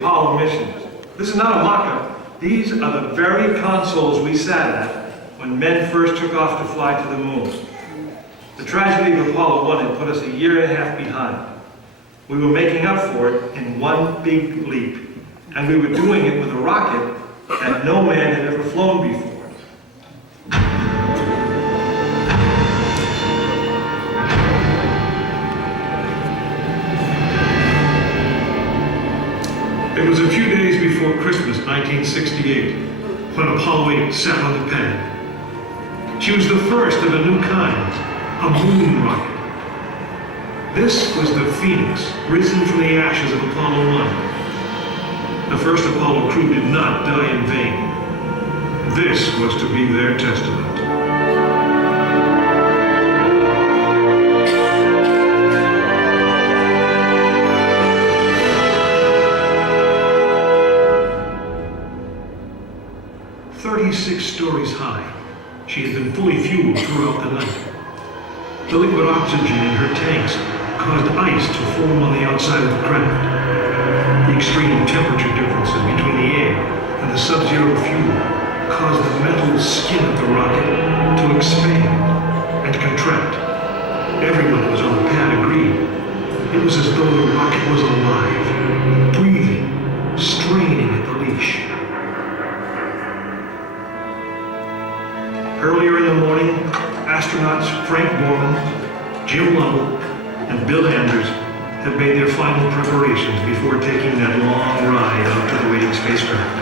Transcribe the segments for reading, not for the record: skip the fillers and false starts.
Apollo missions. This is not a mock-up. These are the very consoles we sat at when men first took off to fly to the moon. The tragedy of Apollo 1 had put us a year and a half behind. We were making up for it in one big leap, and we were doing it with a rocket that no man had ever flown before. It was a few days before Christmas, 1968, when Apollo 8 sat on the pad. She was the first of a new kind, a moon rocket. This was the Phoenix, risen from the ashes of Apollo 1. The first Apollo crew did not die in vain. This was to be their testament. "36 stories high, she had been fully fueled throughout the night. The liquid oxygen in her tanks caused ice to form on the outside of the craft. The extreme temperature differences between the air and the sub-zero fuel caused the metal skin of the rocket to expand and contract. Everyone who was on the pad agreed. It was as though the rocket was alive, breathing, straining at the leash. Earlier in the morning, astronauts Frank Borman, Jim Lovell, and Bill Anders had made their final preparations before taking that long ride out to the waiting spacecraft.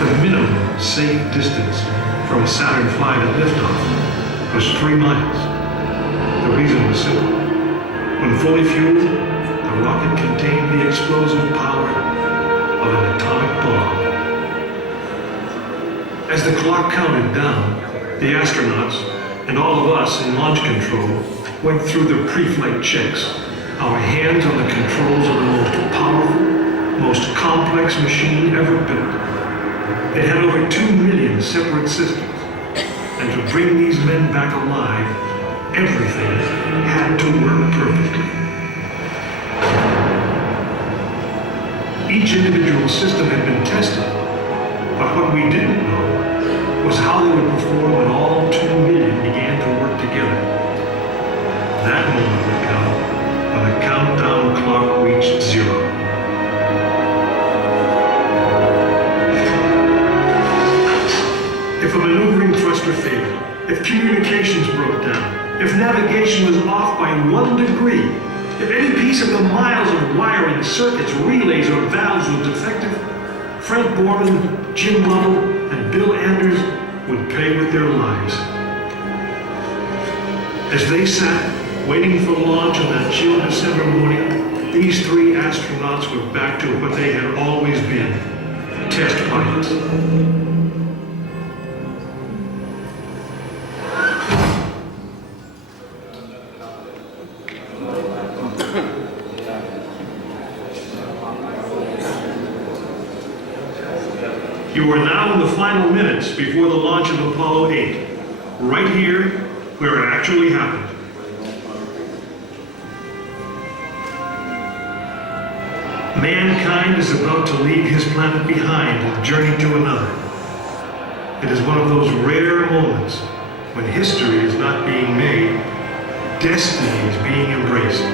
The minimum safe distance from Saturn V to liftoff was 3 miles. The reason was simple. When fully fueled, the rocket contained the explosive power of an atomic bomb. As the clock counted down, the astronauts and all of us in launch control went through the pre-flight checks. Our hands on the controls of the most powerful, most complex machine ever built. It had over 2 million separate systems. And to bring these men back alive, everything had to work perfectly. Each individual system had been tested, but what we didn't know was how they would perform when all 2 million began to work together. That moment would come when the countdown clock reached 0. If a maneuvering thruster failed, if communications broke down, if navigation was off by 1 degree, if any piece of the miles of wiring, circuits, relays, or valves was defective, Frank Borman, Jim Lovell, and Bill Anders would pay with their lives. As they sat, waiting for launch on that chill December morning, these 3 astronauts were back to what they had always been, test pilots. You are now in the final minutes before the launch of Apollo 8, right here where it actually happened. Mankind is about to leave his planet behind and journey to another. It is one of those rare moments when history is not being made, destiny is being embraced.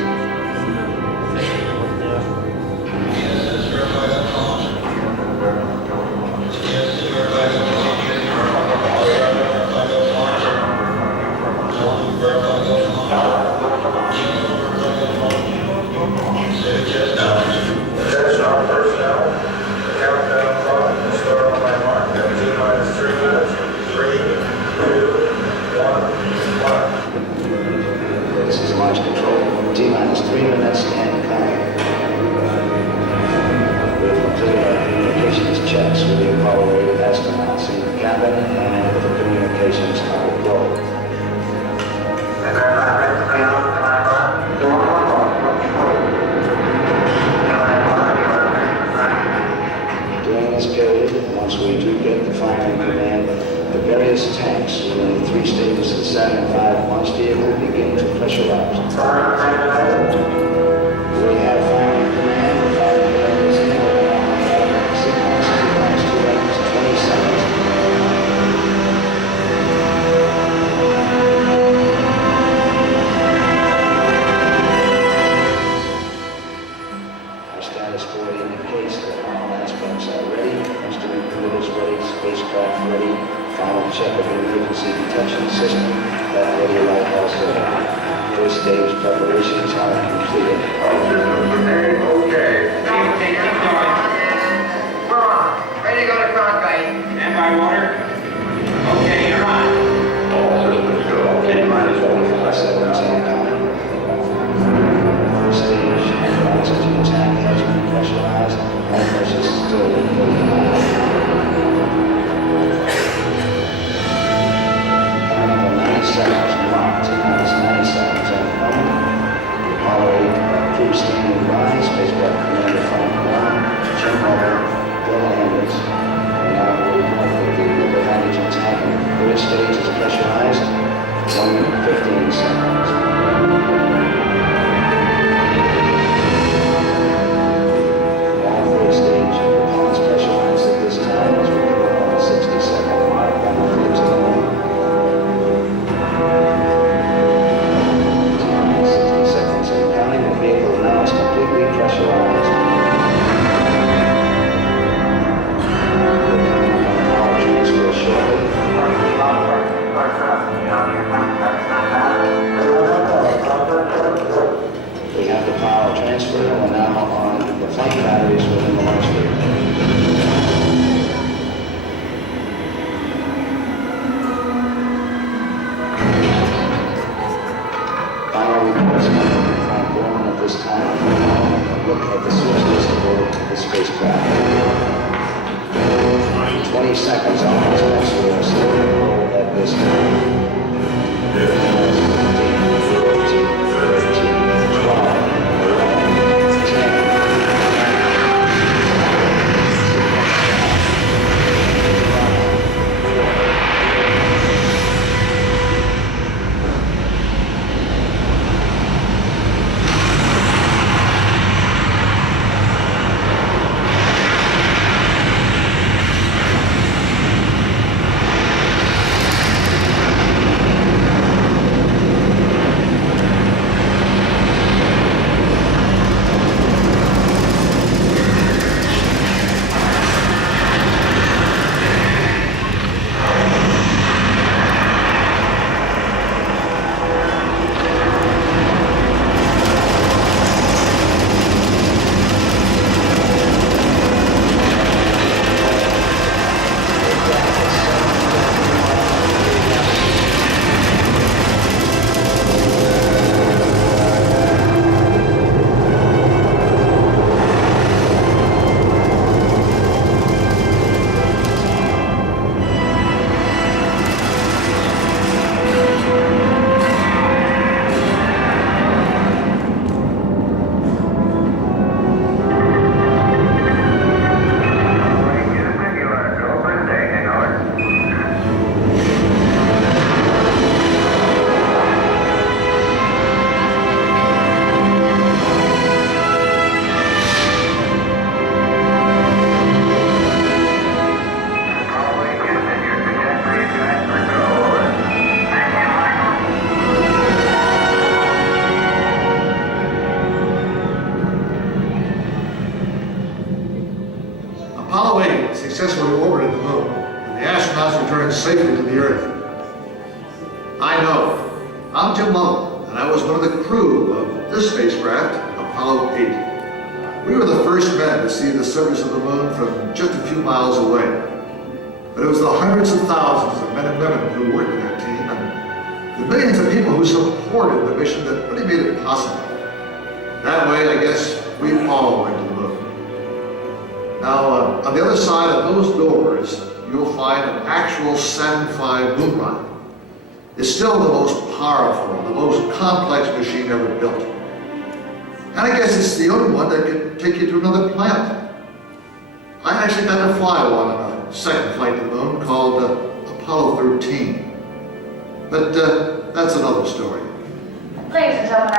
This is launch control. T-minus status board indicates that all aspects are ready. Instrument computers ready. Spacecraft ready. Final check of the emergency detection system. That ready lighthouse ready. First stage preparations are completed. All systems remain okay. Okay, keep going. We're on. Ready to go to cockpit. Stand by water. Okay, you're on. All systems go. T-minus 45 seconds incoming. First stage oxygen tank has been pressurized. All pressure still really high. Final 90 seconds marked. T-minus 90 seconds incoming. Apollo 8 crew standing by. Spacecraft Commander Frank Brown, Jim Lovell, Bill Anders. Now we report that the liquid hydrogen tank in the third stage is pressurized. 1 minute 15 seconds. All third stage propellants pressurized at this time as we go on the 60-second mark on the flip to the moon. 60 seconds and counting. The vehicle now is completely pressurized. Power transfer shortly. We have the power transfer. We're now on the flight batteries within the launch vehicle. Final reports coming from Frank Borman at this time. A look at the switch list aboard the spacecraft. 20 seconds on this we're still roll at this time. 8 successfully orbited the moon, and the astronauts returned safely to the Earth. I know. I'm Jim Lovell, and I was one of the crew of this spacecraft, Apollo 8. We were the first men to see the surface of the moon from just a few miles away. But it was the hundreds of thousands of men and women who worked in that team, and the millions of people who supported the mission that really made it possible. That way, I guess, we all went to the moon. Now, on the other side of those doors, you'll find an actual Saturn V moon rocket. It's still the most powerful, the most complex machine ever built. And I guess it's the only one that can take you to another planet. I actually got to fly one on a second flight to the moon called Apollo 13. But that's another story. Ladies and gentlemen,